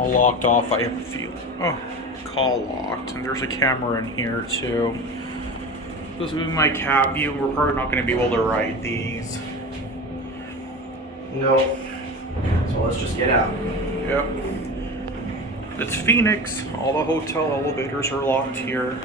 all locked off. I have a few. Oh, call locked. And there's a camera in here too. This will be my cab view. We're probably not going to be able to ride these. No. So let's just get out. Yep. It's Phoenix. All the hotel elevators are locked here.